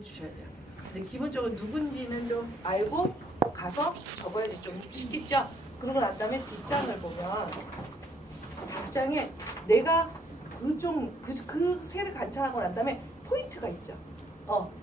주셔야 돼요. 근데 기본적으로 누군지는 좀 알고 가서 적어야지 좀 쉽겠죠? 그러고 난 다음에 뒷장을 보면 뒷장에 내가 그 새를 관찰하고 난 다음에 포인트가 있죠.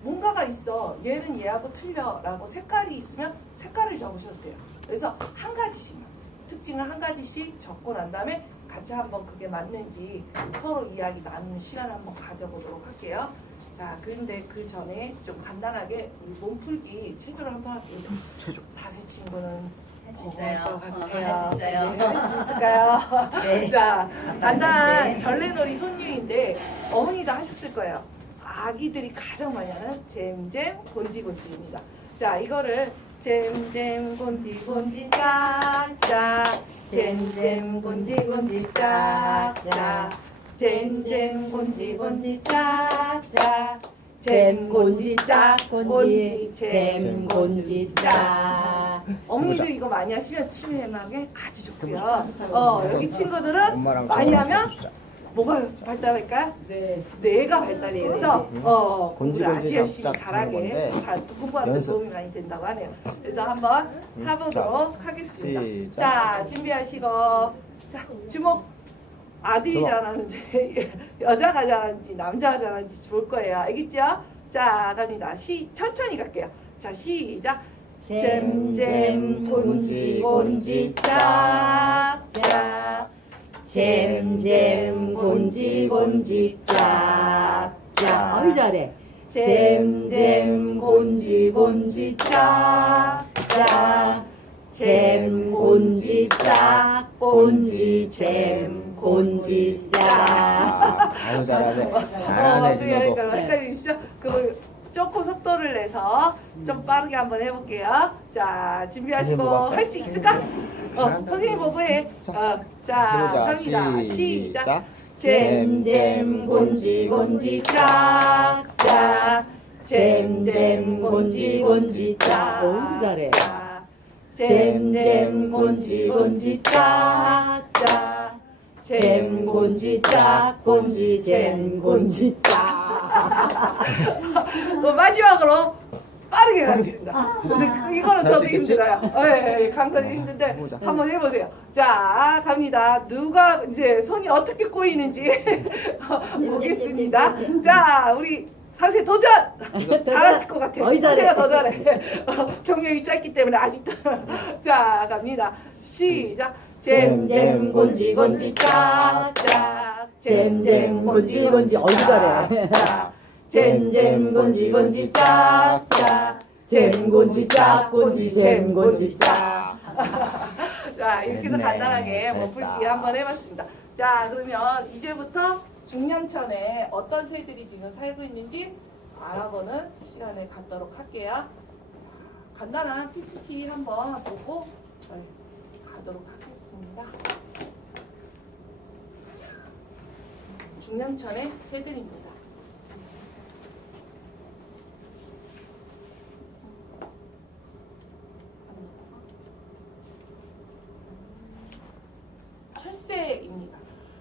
뭔가가 있어. 얘는 얘하고 틀려라고 색깔이 있으면 색깔을 적으셔도 돼요. 그래서 한 가지씩만 특징을 한 가지씩 적고 난 다음에 같이 한번 그게 맞는지 서로 이야기 나누는 시간을 한번 가져보도록 할게요. 자, 근데 그 전에 좀 간단하게 우리 몸풀기 체조를 한번 할게요. 사세 친구는 할 수 있어요. 할 수 있어요. 네, 할 수 있을까요? 네. 자, 간단한 네. 전래놀이 손유인데 어머니도 하셨을 거예요. 아기들이 가장 많이 하는 잼잼 곤지곤지입니다. 자, 이거를 잼잼 곤지곤지 짝짝 잼잼 곤지곤지 짝짝 잼잼 곤지곤지 짝짝 잼 곤지 짝 곤지 잼 잼 곤지 짝. 어머니들 이거 많이 하시면 치매 예방에 아주 좋고요. 여기 친구들은 엄마랑 많이 저랑 하면 해주자. 뭐가 발달할까? 네. 뇌가 발달이 돼서 공부를 아주 곤지곤지 열심히 짝짝 잘하게 하는 건데 공부하는 데 연습. 도움이 많이 된다고 하네요. 그래서 한번 해보도록 하겠습니다. 시작. 자, 준비하시고 자, 주목. 아들이 잘하는지 여자가 잘하는지 남자가 잘하는지 볼 거예요. 알겠죠? 자, 갑니다. 천천히 갈게요. 자, 시작. 잼잼 곤지 곤지 짝짝 잼잼 곤지 곤지 짝. 짝. 어이 잘해. 잼잼 곤지 곤지 짝짝 잼 곤지 짝 곤지 잼 곤지 짝. 아유 잘하네. 잘하네 그러니까 진호도. 헷갈리시죠? 그 조금 속도를 내서 좀 빠르게 한번 해볼게요. 자, 준비하시고 선생님 보고 할 수 있을까? 선생님 보고 해. 자, 해보자. 갑니다. 시작. 잼잼 곤지 곤지 짝짝 잼잼 곤지 곤지 짝. 어우 잘해. 잼잼 곤지 곤지 짝짝 잼 곤지 짝 곤지 잼 곤지 짝. 마지막으로 빠르게 가겠습니다. 근데 이거는 잘수 저도 있겠지? 힘들어요. 예, 강사님 힘든데 해보자. 한번 해보세요. 자, 갑니다. 누가 이제 손이 어떻게 꼬이는지 보겠습니다. 자, 우리 사세 도전! 잘했을 것 같아요. 어이, 잘해. 사세가 더 잘해. 경력이 짧기 때문에 아직도. 자, 갑니다. 시작. 잼잼 곤지 곤지 짝짝 잼잼 곤지 곤지 어이 잘해. 잼잼 곤지 곤지 짝짝 잼 곤지 짝 곤지 잼 곤지 짝. 자, 이렇게 해서 됐네. 간단하게 잘했다. 몸풀기 한번 해봤습니다. 자, 그러면 이제부터 중량천에 어떤 새들이 지금 살고 있는지 알아보는 시간을 갖도록 할게요. 자, 간단한 PPT 한번 보고 저희 가도록 하겠습니다. 중량천의 새들입니다. 철새입니다.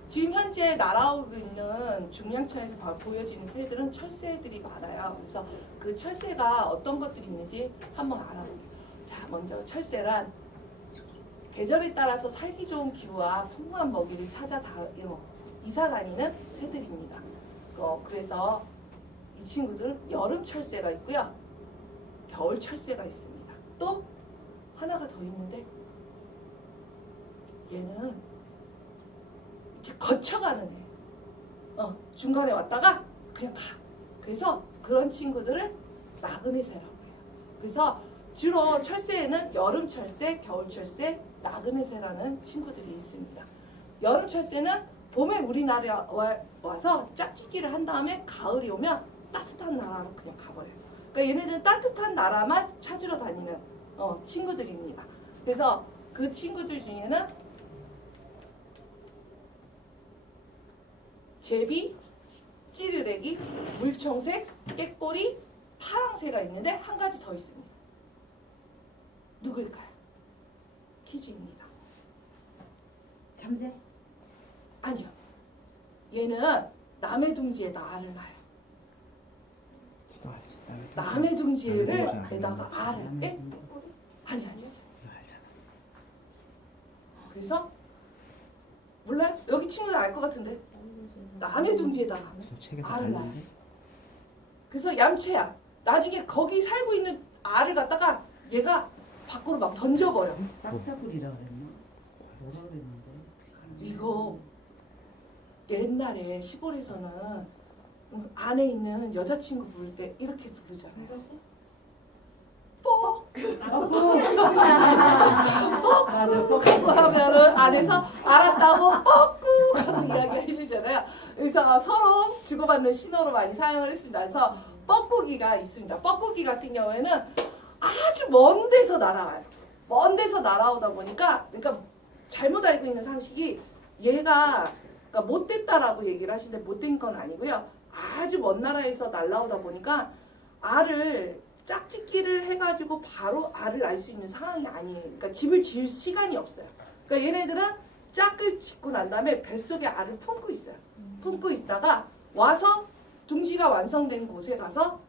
지금 현재 날아오고 있는 중량천에서 보여지는 새들은 철새들이 많아요. 그래서 그 철새가 어떤 것들이 있는지 한번 알아볼게요. 자, 먼저 철새란 계절에 따라서 살기 좋은 기후와 풍부한 먹이를 찾아 이사 다니는 새들입니다. 그래서 이 친구들은 여름 철새가 있고요. 겨울 철새가 있습니다. 또 하나가 더 있는데 얘는 이렇게 거쳐가는 애. 중간에 왔다가 그냥 가. 그래서 그런 친구들을 나그네 새라고 해요. 그래서 주로 철새에는 여름 철새, 겨울 철새, 나그네 새라는 친구들이 있습니다. 여름 철새는 봄에 우리나라에 와서 짝짓기를 한 다음에 가을이 오면 따뜻한 나라로 그냥 가버려요. 그러니까 얘네들은 따뜻한 나라만 찾으러 다니는 친구들입니다. 그래서 그 친구들 중에는 제비, 찌르레기, 물청새, 깨꼬리, 파랑새가 있는데 한 가지 더 있습니다. 누구일까요? 퀴즈입니다. 참새? 아니요. 얘는 남의 둥지에 알을 낳아요. 남의 둥지에다가 알을 예? 아니. 그래서 몰라요? 여기 친구들 알 것 같은데 남의 둥지에다가 알을 낳아. 그래서 얌체야. 나중에 거기 살고 있는 알을 갖다가 얘가 밖으로 막 던져버려. 낙타불이라 그랬나? 뭐라 그랬는데? 이거 옛날에 시골에서는 안에 있는 여자친구 부를 때 이렇게 부르잖아요. 뻑! 맞아. 뻑! 하면은 안에서 알았다고 뻑꾹 하고 이야기 해주잖아요. 그래서 서로 주고받는 신호로 많이 사용을 했습니다. 그래서 뻐꾸기가 있습니다. 뻐꾸기 같은 경우에는 아주 먼 데서 날아와요. 먼 데서 날아오다 보니까 그러니까 잘못 알고 있는 상식이 얘가 그러니까 못됐다라고 얘기를 하시는데 못된 건 아니고요. 아주 먼 나라에서 날아오다 보니까 알을 짝짓기를 해가지고 바로 알을 낳을 수 있는 상황이 아니에요. 그러니까 집을 지을 시간이 없어요. 그러니까 얘네들은 짝을 짓고 난 다음에 뱃속에 알을 품고 있어요. 품고 있다가 와서 둥지가 완성된 곳에 가서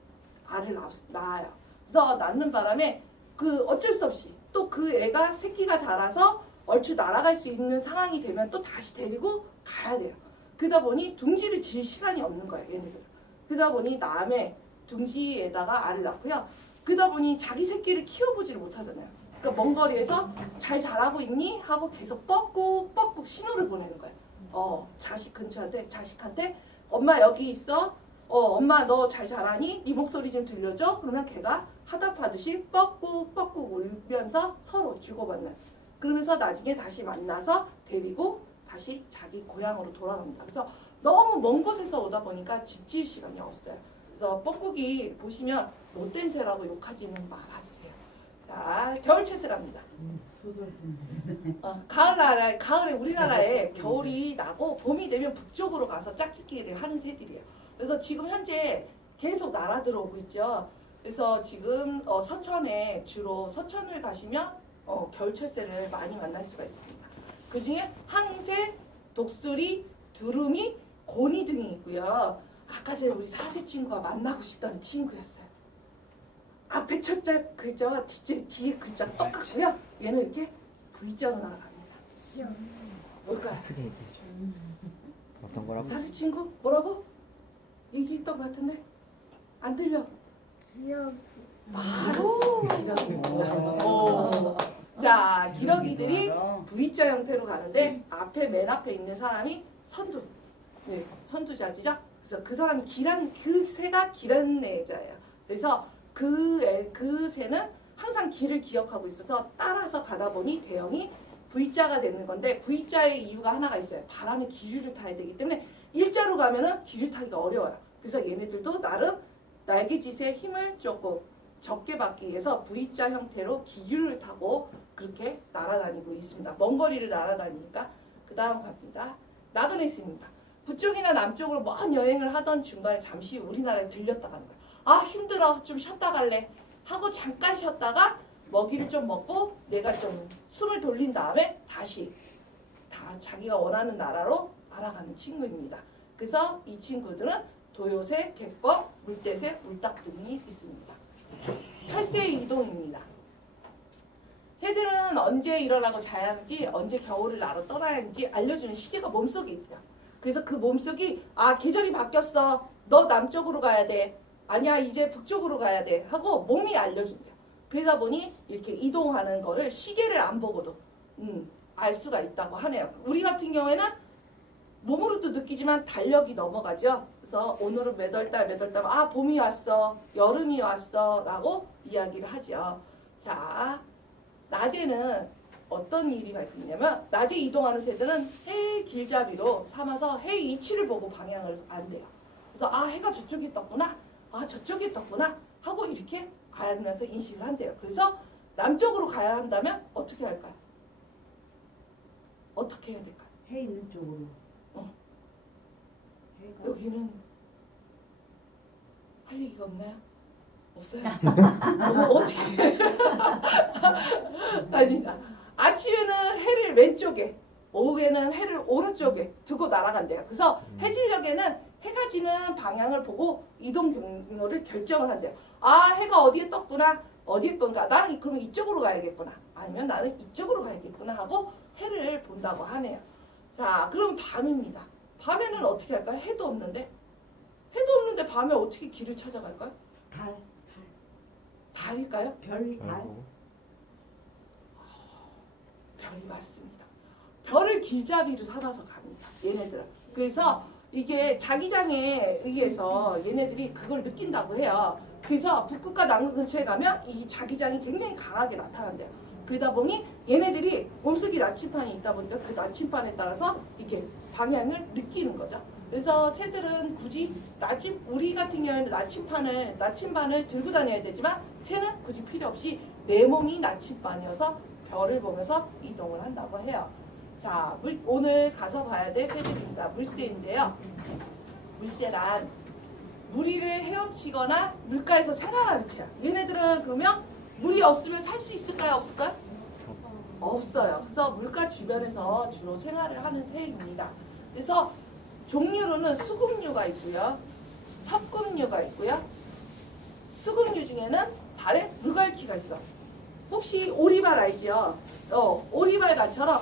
알을 낳아요. 그래서 낳는 바람에 그 어쩔 수 없이 또 그 애가 새끼가 자라서 얼추 날아갈 수 있는 상황이 되면 또 다시 데리고 가야 돼요. 그러다 보니 둥지를 지을 시간이 없는 거예요. 얘네들. 그러다 보니 남의 둥지에다가 알을 낳고요. 그러다 보니 자기 새끼를 키워보지를 못하잖아요. 그러니까 먼 거리에서 잘 자라고 있니? 하고 계속 뻑꾹 신호를 보내는 거예요. 자식 근처한테 자식한테 엄마 여기 있어. 엄마 너 잘 자라니? 네 목소리 좀 들려줘. 그러면 걔가 화답하듯이 뻑꾹 울면서 서로 주고받는. 그러면서 나중에 다시 만나서 데리고 다시 자기 고향으로 돌아갑니다. 그래서 너무 먼 곳에서 오다 보니까 집 지을 시간이 없어요. 그래서 뻐꾸기 보시면 못된 새라고 욕하지는 말아주세요. 자, 겨울채새 갑니다. 소설 쓰는 가을에 우리나라에 겨울이 나고 봄이 되면 북쪽으로 가서 짝짓기를 하는 새들이에요. 그래서 지금 현재 계속 날아 들어오고 있죠. 그래서 지금 서천에 주로 서천을 가시면 겨울철새를 많이 만날 수가 있습니다. 그 중에 항새, 독수리, 두루미, 고니 등이 있고요. 아까 전에 우리 사세 친구가 만나고 싶다는 친구였어요. 앞에 첫자 글자와 뒤에 글자 똑같고요. 얘는 이렇게 V자로 날아갑니다. 뭘까요? 크게 얘기해줘. 어떤 거라고? 사세 친구 뭐라고? 얘기했던 것 같은데 안 들려. 바로 자, 기러기들이 V자 형태로 가는데 앞에 맨 앞에 있는 사람이 선두. 네, 선두자지죠. 그래서 그 사람이 그 새가 기란내자예요. 그래서 그 새는 항상 길을 기억하고 있어서 따라서 가다 보니 대형이 V자가 되는 건데 V자의 이유가 하나가 있어요. 바람에 기류를 타야 되기 때문에 일자로 가면은 기류 타기가 어려워요. 그래서 얘네들도 나름 날개짓의 힘을 조금 적게 받기 위해서 V자 형태로 기류를 타고 그렇게 날아다니고 있습니다. 먼 거리를 날아다니니까. 그 다음 갑니다. 나그네스입니다. 북쪽이나 남쪽으로 먼 여행을 하던 중간에 잠시 우리나라에 들렸다 가는 거예요. 아 힘들어 좀 쉬었다 갈래 하고 잠깐 쉬었다가 먹이를 좀 먹고 내가 좀 숨을 돌린 다음에 다시 자기가 원하는 나라로 날아가는 친구입니다. 그래서 이 친구들은 도요새, 갯검, 물대새, 물닭 등이 있습니다. 철새 이동입니다. 새들은 언제 일어나고 자야 하는지 언제 겨울을 나러 떠나야 하는지 알려주는 시계가 몸속에 있대요. 그래서 그 몸속이 계절이 바뀌었어. 너 남쪽으로 가야 돼. 아니야 이제 북쪽으로 가야 돼. 하고 몸이 알려준대요. 그러다 보니 이렇게 이동하는 거를 시계를 안 보고도 알 수가 있다고 하네요. 우리 같은 경우에는 몸으로도 느끼지만 달력이 넘어가죠. 그래서 오늘은 몇 월달 봄이 왔어. 여름이 왔어. 라고 이야기를 하죠. 자, 낮에는 어떤 일이 발생되냐면 낮에 이동하는 새들은 해의 길잡이로 삼아서 해의 이치를 보고 방향을 안대요. 그래서 해가 저쪽에 떴구나. 저쪽에 떴구나. 하고 이렇게 알면서 인식을 한대요. 그래서 남쪽으로 가야 한다면 어떻게 할까요? 어떻게 해야 될까요? 해 있는 쪽으로. 여기는 할 얘기가 없나요? 없어요? 어떻게? 아침에는 해를 왼쪽에, 오후에는 해를 오른쪽에 두고 날아간대요. 그래서 해질녘에는 해가 지는 방향을 보고 이동 경로를 결정을 한대요. 아, 해가 어디에 떴구나. 어디에 떴는가. 나는 그러면 이쪽으로 가야겠구나. 아니면 나는 이쪽으로 가야겠구나 하고 해를 본다고 하네요. 자, 그럼 밤입니다. 밤에는 어떻게 할까요? 해도 없는데? 해도 없는데 밤에 어떻게 길을 찾아갈까요? 달, 달일까요? 별, 달. 별이 맞습니다. 별을 길잡이로 삼아서 갑니다. 얘네들은. 그래서 이게 자기장에 의해서 얘네들이 그걸 느낀다고 해요. 그래서 북극과 남극 근처에 가면 이 자기장이 굉장히 강하게 나타난대요. 그러다 보니 얘네들이 몸속에 나침반이 있다 보니까 그 나침반에 따라서 이렇게 방향을 느끼는 거죠. 그래서 새들은 굳이 우리 같은 경우에는 나침반을 들고 다녀야 되지만 새는 굳이 필요 없이 내 몸이 나침반이어서 별을 보면서 이동을 한다고 해요. 자, 오늘 가서 봐야 될 새들입니다. 물새인데요. 물새란 무리를 헤엄치거나 물가에서 생활하는 새야. 얘네들은 그러면 물이 없으면 살 수 있을까요? 없을까요? 없어요. 그래서 물가 주변에서 주로 생활을 하는 새입니다. 그래서 종류로는 수국류가 있고요. 섭금류가 있고요. 수국류 중에는 발에 물갈퀴가 있어. 혹시 오리발 알죠? 오리발같처럼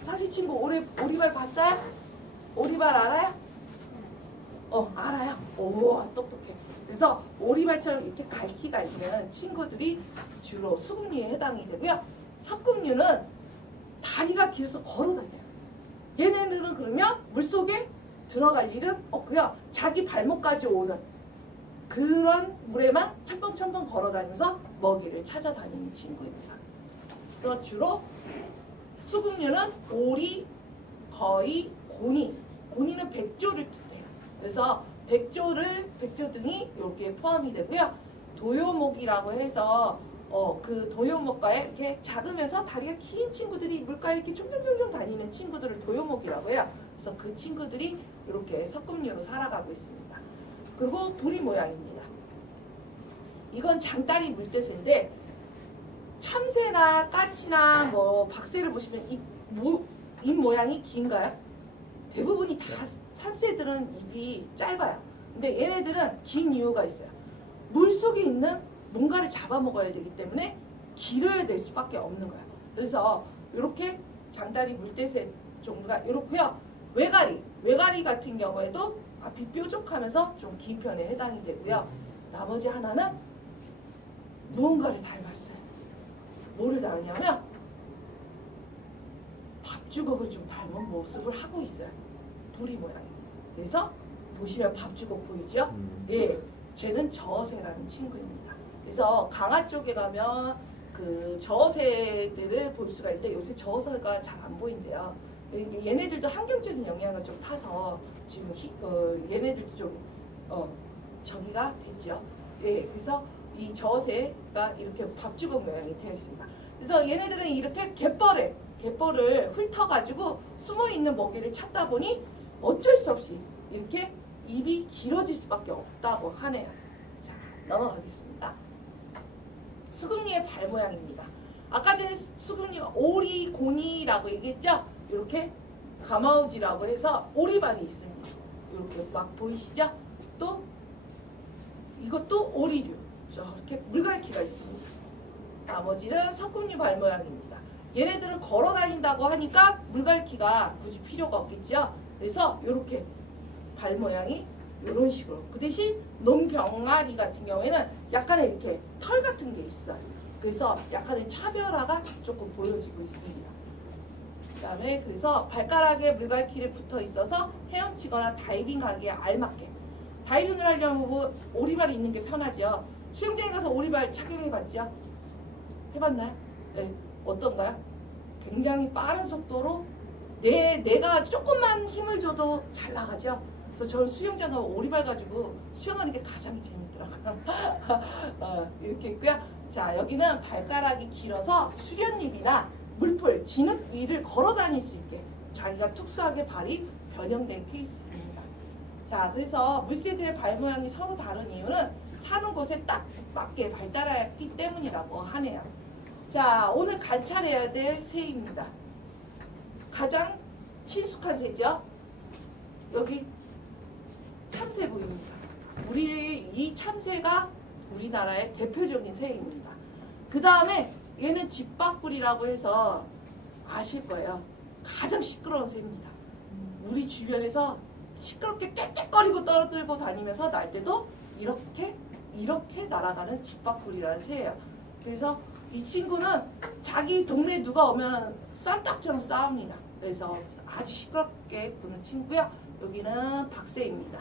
사실 친구 오리발 봤어요? 오리발 알아요? 알아요. 오, 똑똑해. 그래서 오리발처럼 이렇게 갈퀴가 있는 친구들이 주로 수국류에 해당이 되고요. 섭금류는 다리가 길어서 걸어다녀요. 얘네들은 그러면 물속에 들어갈 일은 없고요. 자기 발목까지 오는 그런 물에만 첨벙첨벙 걸어다니면서 먹이를 찾아다니는 친구입니다. 그래서 주로 수국류는 오리, 거의, 고니는 백조를 뜻해요. 그래서 백조 등이 이렇게 포함이 되고요. 도요목이라고 해서 그 도요목가에 이렇게 작으면서 다리가 긴 친구들이 물가에 이렇게 쫑쫑쫑쫑 다니는 친구들을 도요목이라고 해요. 그래서 그 친구들이 이렇게 섭금류로 살아가고 있습니다. 그리고 부리 모양입니다. 이건 장다리 물대새인데 참새나 까치나 박새를 보시면 입 모양이 긴가요? 대부분이 다 산새들은 입이 짧아요. 근데 얘네들은 긴 이유가 있어요. 물속에 있는 뭔가를 잡아먹어야 되기 때문에 길어야 될 수밖에 없는 거예요. 그래서 이렇게 장다리 물대새 종류가 이렇고요. 외가리 같은 경우에도 앞이 뾰족하면서 좀 긴 편에 해당이 되고요. 나머지 하나는 무언가를 닮았어요. 뭐를 닮았냐면 밥주걱을 좀 닮은 모습을 하고 있어요. 부리 모양입니다. 그래서 보시면 밥주걱 보이죠? 예, 쟤는 저어새라는 친구입니다. 그래서 강화 쪽에 가면 그 저어새들을 볼 수가 있는데 요새 저어새가 잘 안 보인대요. 얘네들도 환경적인 영향을 좀 타서 지금 얘네들도 좀 저기가 됐죠. 예, 그래서 이 저어새가 이렇게 밥주걱 모양이 되어 있습니다. 그래서 얘네들은 이렇게 갯벌을 훑어가지고 숨어있는 먹이를 찾다 보니 어쩔 수 없이 이렇게 입이 길어질 수밖에 없다고 하네요. 자, 넘어가겠습니다. 수국류의 발 모양입니다. 아까 전에 수국류 오리, 고니라고 얘기했죠? 이렇게 가마우지라고 해서 오리발이 있습니다. 이렇게 막 보이시죠? 또 이것도 오리류. 이렇게 물갈퀴가 있습니다. 나머지는 섭금류 발 모양입니다. 얘네들은 걸어 다닌다고 하니까 물갈퀴가 굳이 필요가 없겠죠? 그래서 이렇게 발 모양이 이런 식으로. 그 대신 놈병아리 같은 경우에는 약간의 이렇게 털 같은 게 있어요. 그래서 약간의 차별화가 조금 보여지고 있습니다. 그다음에 그래서 발가락에 물갈퀴를 붙어 있어서 헤엄치거나 다이빙하기에 알맞게. 다이빙을 하려면 오리발이 있는 게 편하죠. 수영장에 가서 오리발 착용해봤죠? 해봤나요? 네. 어떤가요? 굉장히 빠른 속도로 내가 조금만 힘을 줘도 잘 나가죠. 그래서 저는 수영장 가면 오리발 가지고 수영하는 게 가장 재밌더라고요. 이렇게 있고요. 자, 여기는 발가락이 길어서 수련잎이나 물풀, 진흙 위를 걸어 다닐 수 있게 자기가 특수하게 발이 변형된 케이스입니다. 자, 그래서 물새들의 발 모양이 서로 다른 이유는 사는 곳에 딱 맞게 발달했기 때문이라고 하네요. 자, 오늘 관찰해야 될 새입니다. 가장 친숙한 새죠. 여기 참새 보입니다. 우리 이 참새가 우리나라의 대표적인 새입니다. 그 다음에 얘는 집밥꿀이라고 해서 아실 거예요. 가장 시끄러운 새입니다. 우리 주변에서 시끄럽게 깨깨거리고 떨어들고 다니면서 날 때도 이렇게 날아가는 집밥꿀이라는 새예요. 그래서 이 친구는 자기 동네 누가 오면 쌈딱처럼 싸웁니다. 그래서 아주 시끄럽게 구는 친구야. 여기는 박새입니다.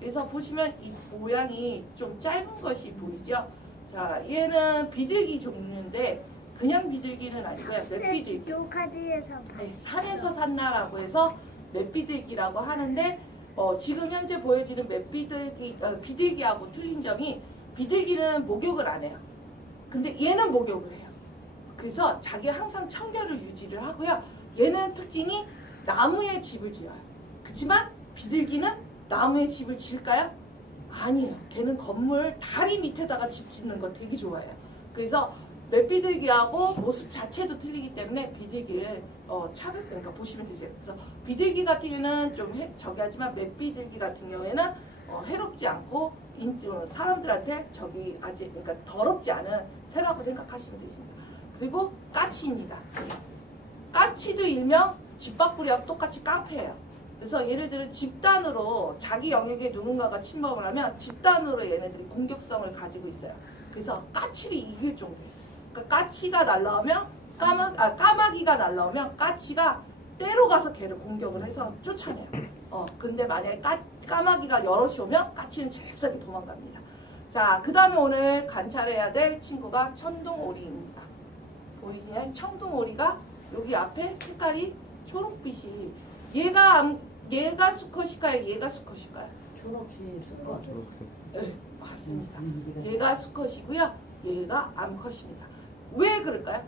그래서 보시면 이 모양이 좀 짧은 것이 보이죠? 자, 얘는 비둘기 종류인데 그냥 비둘기는 아니고요. 맷비둘기. 지도카드에서 네, 산에서 산나라고 해서 맷비둘기라고 하는데 지금 현재 보여지는 비둘기하고 틀린 점이 비둘기는 목욕을 안 해요. 근데 얘는 목욕을 해요. 그래서 자기가 항상 청결을 유지를 하고요. 얘는 특징이 나무에 집을 지어요. 그렇지만 비둘기는 나무에 집을 지을까요? 아니에요. 걔는 건물 다리 밑에다가 집 짓는 거 되게 좋아해요. 그래서 맷비둘기하고 모습 자체도 틀리기 때문에 비둘기를 그러니까 보시면 되세요. 그래서 비둘기 같은 경우는 좀 저기 하지만 맷비둘기 같은 경우에는 해롭지 않고 사람들한테 그러니까 더럽지 않은 새라고 생각하시면 되십니다. 그리고 까치입니다. 까치도 일명 집밥꿀이하고 똑같이 깡패예요. 그래서 얘네들은 집단으로 자기 영역에 누군가가 침범을 하면 집단으로 얘네들이 공격성을 가지고 있어요. 그래서 까치를 이길 정도예요. 그러니까 까치가 날라오면 까마귀가 날라오면 까치가 때로 가서 걔를 공격을 해서 쫓아내요. 근데 만약에 까마귀가 여럿이 오면 까치는 잽싸게 도망갑니다. 자, 그 다음에 오늘 관찰해야 될 친구가 천둥오리입니다. 보이시나요? 천둥오리가 여기 앞에 색깔이 초록빛이 얘가 수컷일까요? 얘가 수컷일까요? 초록이 수컷. 초록색. 네, 맞습니다. 얘가 수컷이고요. 얘가 암컷입니다. 왜 그럴까요?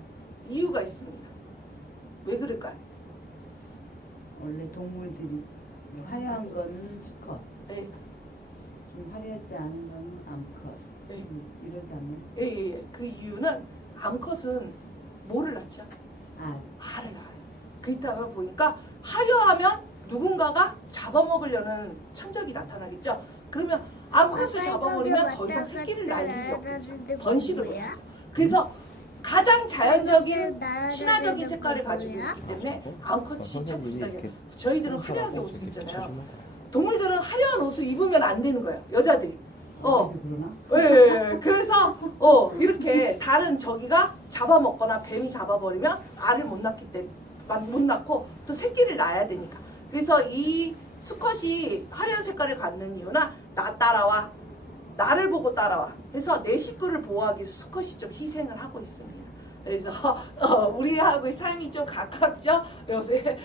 이유가 있습니다. 왜 그럴까요? 원래 동물들이 화려한 거는 수컷, 네, 화려하지 않은 거는 암컷. 네. 이러지 않나요? 예. 그 이유는 암컷은 뭐를 낳죠? 알을 낳아요. 그렇다면 보니까 화려하면 누군가가 잡아먹으려는 천적이 나타나겠죠. 그러면 암컷을 잡아버리면 더 이상 새끼를 낳을 일이 없겠죠. 번식을 못해요. 그래서 가장 자연적인 친화적인 색깔을 가지고 있기 때문에 암컷이 참 불쌍해요. 저희들은 화려하게 옷을 입잖아요. 동물들은 화려한 옷을 입으면 안 되는 거예요. 여자들이. 그러나? 예. 그래서 이렇게 다른 저기가 잡아먹거나 뱀이 잡아버리면 알을 못 낳고 또 새끼를 낳아야 되니까. 그래서 이 수컷이 화려한 색깔을 갖는 이유는 나 따라와. 나를 보고 따라와. 그래서 내 식구를 보호하기 위해서 수컷이 좀 희생을 하고 있습니다. 그래서 우리하고의 삶이 좀 가깝죠. 요새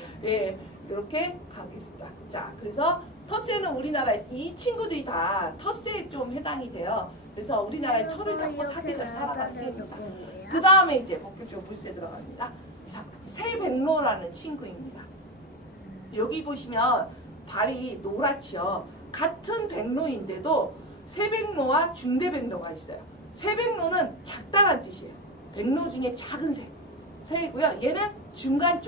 이렇게 가겠습니다. 자, 그래서 텃새는 우리나라에 이 친구들이 다 텃새에 좀 해당이 돼요. 그래서 우리나라에 털을 잡고 사대를 살아가는 새입니다. 그 다음에 이제 본격적으로 물새 들어갑니다. 자, 새백로라는 친구입니다. 여기 보시면 발이 노랗죠. 같은 백로인데도 새백로와 중대백로가 있어요. 새백로는 작다란 뜻이에요. 백로 중에 작은 새이고요. 얘는 중간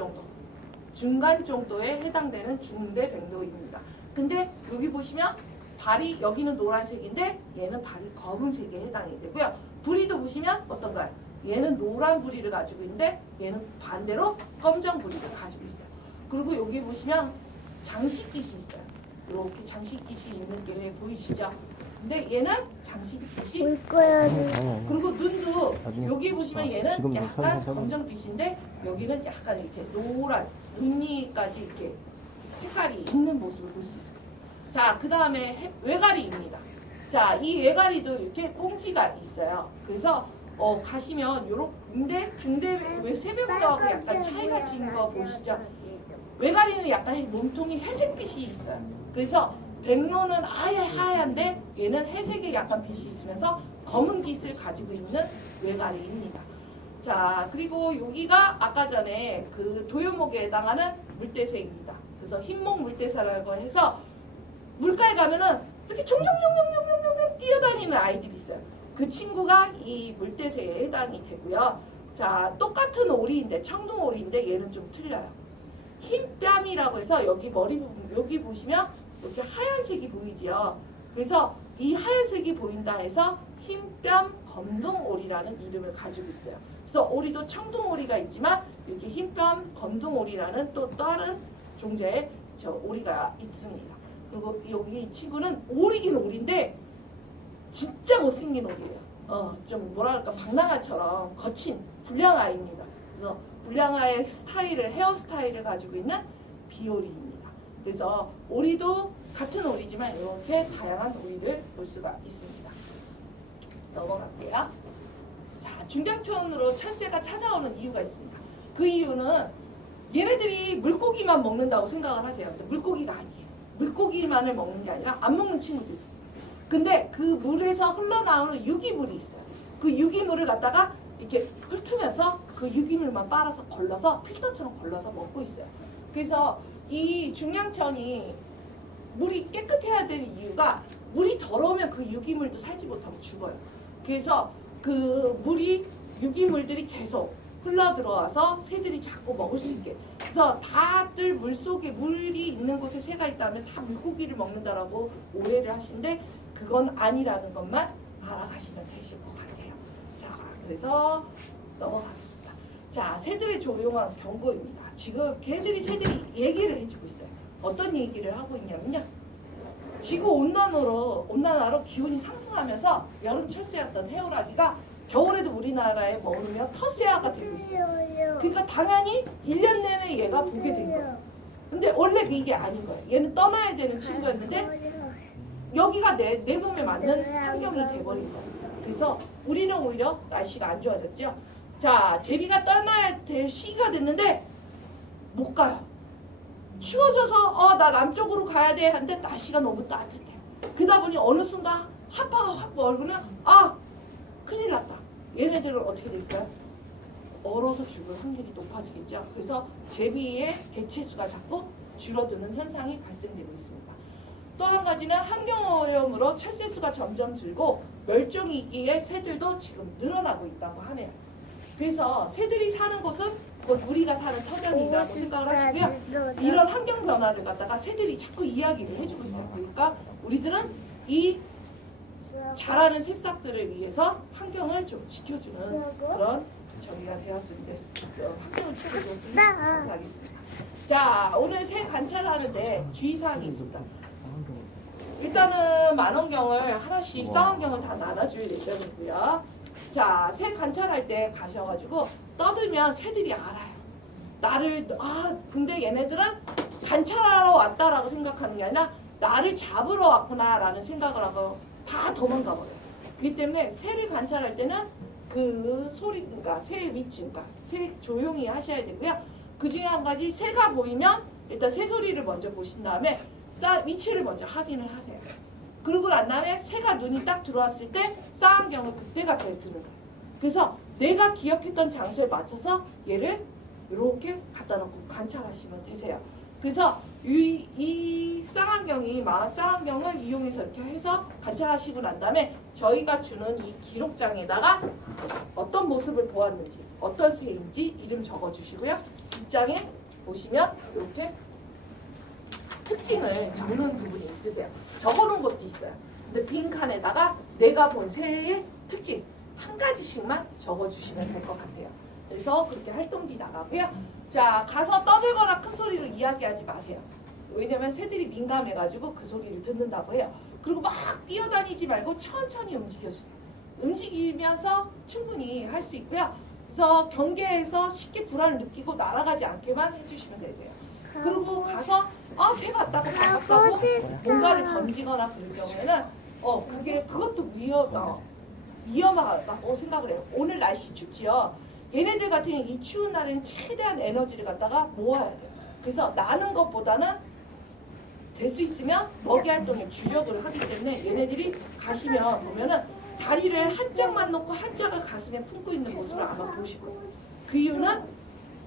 정도에 해당되는 중대백로입니다. 근데 여기 보시면 발이 여기는 노란색인데 얘는 발이 검은색에 해당이 되고요. 부리도 보시면 어떤가요? 얘는 노란 부리를 가지고 있는데 얘는 반대로 검정 부리를 가지고 있어요. 그리고 여기 보시면 장식깃이 있어요. 이렇게 장식깃이 있는 게 보이시죠? 근데 얘는 장식깃이 올 거야. 그리고 눈도 나중에 여기 보시면 얘는 지금도 약간 설명서는- 검정빛인데 여기는 약간 이렇게 노란 눈이까지 이렇게 색깔이 있는 모습을 볼 수 있어요. 자, 그 다음에 외가리입니다. 자, 이 외가리도 이렇게 꽁지가 있어요. 그래서 가시면 요런데 왜 새벽하고 약간 차이가 지는 거 보시죠? 외가리는 약간 몸통이 회색빛이 있어요. 그래서 백로는 아예 하얀데 얘는 회색에 약간 빛이 있으면서 검은 빛을 가지고 있는 외가리입니다. 자, 그리고 여기가 아까 전에 그 도요목에 해당하는 물대새입니다. 그래서 흰목 물대새라고 해서 물가에 가면은 이렇게 종종종종종종종 뛰어다니는 아이들이 있어요. 그 친구가 이 물대새에 해당이 되고요. 자, 똑같은 오리인데 청둥오리인데 얘는 좀 틀려요. 흰 뺨이라고 해서 여기 머리 부분 여기 보시면 이렇게 하얀색이 보이지요. 그래서 이 하얀색이 보인다 해서 흰뺨 검둥오리라는 이름을 가지고 있어요. 그래서 오리도 청둥오리가 있지만 이렇게 흰뺨 검둥오리라는 또 다른 종자의 저 오리가 있습니다. 그리고 여기 이 친구는 오리긴 오리인데 진짜 못생긴 오리예요. 좀 뭐랄까 박랑아처럼 거친 불량아입니다. 그래서 불량아의 스타일을 헤어스타일을 가지고 있는 비오리입니다. 그래서 오리도 같은 오리지만 이렇게 다양한 오리를 볼 수가 있습니다. 넘어갈게요. 자, 중장천으로 철새가 찾아오는 이유가 있습니다. 그 이유는 얘네들이 물고기만 먹는다고 생각을 하세요. 근데 물고기가 아니에요. 물고기만을 먹는 게 아니라 안 먹는 친구도 있어요. 근데 그 물에서 흘러나오는 유기물이 있어요. 그 유기물을 갖다가 이렇게 훑으면서 그 유기물만 빨아서 걸러서 필터처럼 걸러서 먹고 있어요. 그래서 이 중량천이 물이 깨끗해야 되는 이유가 물이 더러우면 그 유기물도 살지 못하고 죽어요. 그래서 그 물이 유기물들이 계속 흘러 들어와서 새들이 자꾸 먹을 수 있게. 그래서 다들 물 속에 물이 있는 곳에 새가 있다면 다 물고기를 먹는다라고 오해를 하시는데 그건 아니라는 것만 알아가시면 되실 것 같아요. 자, 그래서 넘어가겠습니다. 자, 새들의 조용한 경고입니다. 지금 새들이 얘기를 해주고 있어요. 어떤 얘기를 하고 있냐면요. 지구 온난화로 기온이 상승하면서 여름 철새였던 해오라기가 겨울에도 우리나라에 머무르며 텃새화가 되고 있어요. 그러니까 당연히 1년 내내 얘가 보게 된 거예요. 근데 원래 이게 아닌 거예요. 얘는 떠나야 되는 친구였는데 여기가 내 몸에 맞는 환경이 돼버린 거예요. 그래서 우리는 오히려 날씨가 안 좋아졌죠. 자, 제비가 떠나야 될 시기가 됐는데 못 가요. 추워져서 나 남쪽으로 가야 돼 하는데 날씨가 너무 따뜻해. 그러다 보니 어느 순간 한파가 확 몰고는 큰일 났다. 얘네들은 어떻게 될까요? 얼어서 죽을 확률이 높아지겠죠. 그래서 제비의 개체수가 자꾸 줄어드는 현상이 발생되고 있습니다. 또 한 가지는 환경오염으로 철새수가 점점 줄고 멸종위기의 새들도 지금 늘어나고 있다고 하네요. 그래서 새들이 사는 곳은 곧 우리가 사는 터전이라고 생각을 하시고요. 이런 환경 변화를 갖다가 새들이 자꾸 이야기를 해주고 있어요. 그러니까 우리들은 이 자라는 새싹들을 위해서 환경을 좀 지켜주는 그런 저기가 되었으면 환경을 지켜줬으면 감사하겠습니다. 자, 오늘 새 관찰하는데 주의사항이 있습니다. 일단은 만원경을 하나씩 쌍안경을 다 나눠줄 예정이고요. 자, 새 관찰할 때 가셔가지고 떠들면 새들이 알아요. 근데 얘네들은 관찰하러 왔다라고 생각하는 게 아니라 나를 잡으러 왔구나라는 생각을 하고 다 도망가 버려요. 그렇기 때문에 새를 관찰할 때는 그 소리, 그러니까 새 위치, 그러니까 새 조용히 하셔야 되고요. 그 중에 한 가지 새가 보이면 일단 새 소리를 먼저 보신 다음에 위치를 먼저 확인을 하세요. 그러고 난 다음에 새가 눈이 딱 들어왔을 때 쌍안경을 그때 가서 드는 거예요. 그래서 내가 기억했던 장소에 맞춰서 얘를 이렇게 갖다 놓고 관찰하시면 되세요. 그래서 이 쌍안경을 이용해서 이렇게 해서 관찰하시고 난 다음에 저희가 주는 이 기록장에다가 어떤 모습을 보았는지, 어떤 새인지 이름 적어주시고요. 뒷장에 보시면 이렇게 특징을 적는 부분이 있으세요. 적어놓은 것도 있어요. 근데 빈 칸에다가 내가 본 새의 특징 한 가지씩만 적어주시면 될 것 같아요. 그래서 그렇게 활동지 나가고요. 자, 가서 떠들거나 큰 소리로 이야기하지 마세요. 왜냐면 새들이 민감해가지고 그 소리를 듣는다고 해요. 그리고 막 뛰어다니지 말고 천천히 움직여주세요. 움직이면서 충분히 할 수 있고요. 그래서 경계에서 쉽게 불안을 느끼고 날아가지 않게만 해주시면 되세요. 그리고 가서 새 봤다고 반갑다고 뭔가를 던지거나 그럴 경우에는 그것도 위험하다고 생각을 해요. 오늘 날씨 춥지요. 얘네들 같은 경우 이 추운 날에는 최대한 에너지를 갖다가 모아야 돼요. 그래서 나는 것보다는 될 수 있으면 먹이 활동에 주력을 하기 때문에 얘네들이 가시면 보면은 다리를 한 짝만 놓고 한 짝을 가슴에 품고 있는 모습을 아마 보실 거예요. 그 이유는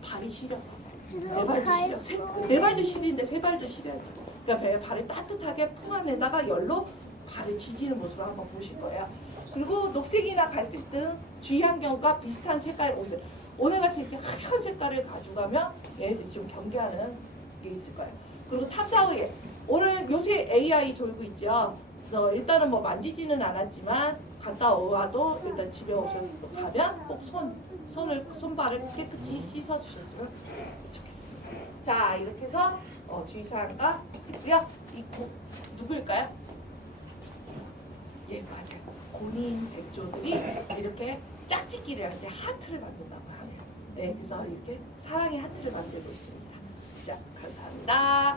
발이 시려서. 네 발도 시린데 세 발도 시려야죠. 그러니까 발을 따뜻하게 품 안에다가 열로 발을 지지는 모습을 한번 보실 거예요. 그리고 녹색이나 갈색 등 주위 환경과 비슷한 색깔의 옷을 오늘같이 이렇게 하얀 색깔을 가져가면 얘네들이 좀 경계하는 게 있을 거예요. 그리고 탐사 후에 오늘 요새 AI 돌고 있죠. 그래서 일단은 뭐 만지지는 않았지만 갔다 와도 일단 집에 오셔서 가면 꼭 손발을 깨끗이 씻어 주셨으면 좋겠습니다. 자, 이렇게 해서 주의사항과 했고요. 누구일까요? 예, 맞아요. 공인 백조들이 이렇게 짝짓기를 할 때 하트를 만든다고 하네요. 네, 그래서 이렇게 사랑의 하트를 만들고 있습니다. 자, 감사합니다.